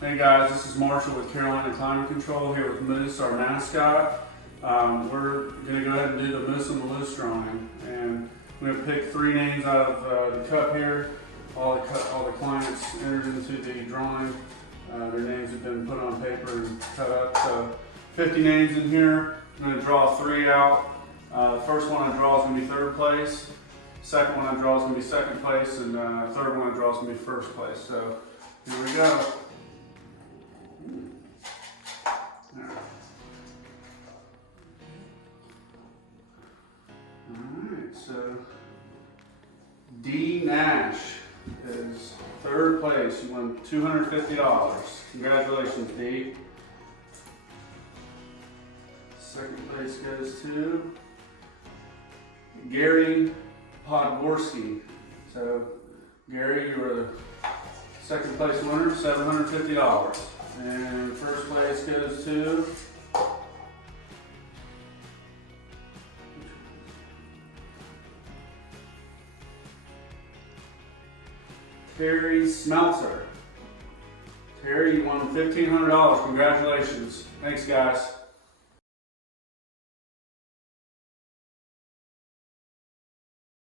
Hey guys, this is Marshall with Carolina Climate Control here with Moose, our mascot. We're going to go ahead and do the Moose and the Loose drawing, and I'm going to pick 3 names out of the cup here. All the clients entered into the drawing. Their names have been put on paper and cut up. So 50 names in here. I'm going to draw 3 out. The first one I draw is going to be 3rd place. Second one I draw is going to be 2nd place, and third one I draw is going to be 1st place. So here we go. Alright, so D. Nash is 3rd place. You won $250. Congratulations, D. 2nd place goes to Gary Podgorski. So, Gary, you were the 2nd place winner, $750. And 1st place goes to Terry Smeltzer. Terry, you won $1,500. Congratulations. Thanks, guys.